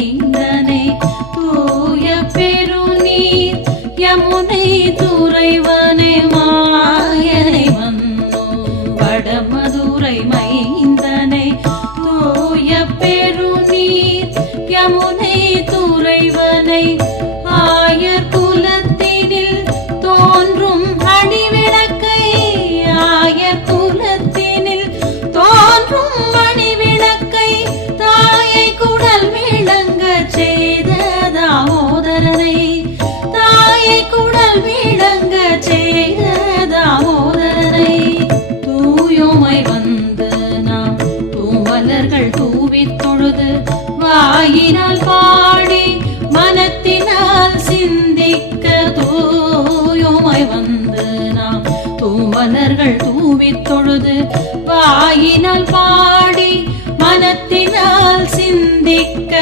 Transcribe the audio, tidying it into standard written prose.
மைந்தனை தூய பெருநீர் யமுனை துறைவனை மாயனை வந்தோ வடமதுரை மைந்தனை தூய பெருநீர் யமுனை துறைவனை ஆயர் குலத்தினில் தோன்றும் அணிவிளக்கை ஆயர் குலத்தினில் தோன்றும் மணிவிளக்கை தாயை குடல் விளங்க செய்த தாமோதரனை தாயை குடல் விளங்க செய்த தாமோதரனை தூயோமை வந்து நாம் தூமலர்கள் தூவித் தொழுது வாயினால் பாடி மனத்தினால் சிந்திக்க தூயோமை வந்து நாம் தூமலர்கள் தூவித் தொழுது வாயினால் பாடி மனத்தினால் சிந்திக்க